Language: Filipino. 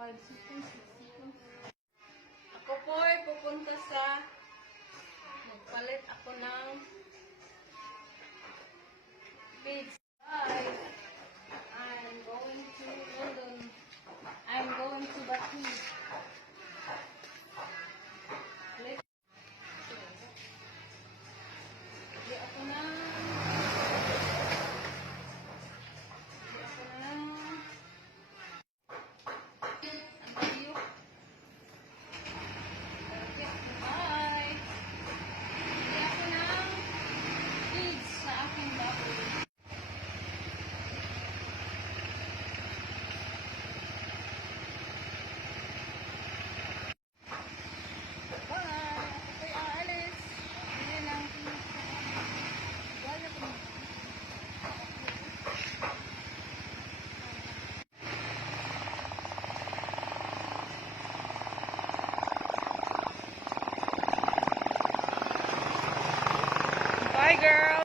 5 seconds, 6 seconds. Ako po ay pupunta sa magpalit ako ng beads. Guys, I'm going to London. I'm going to Baku. Bili ako ng Bye, girl.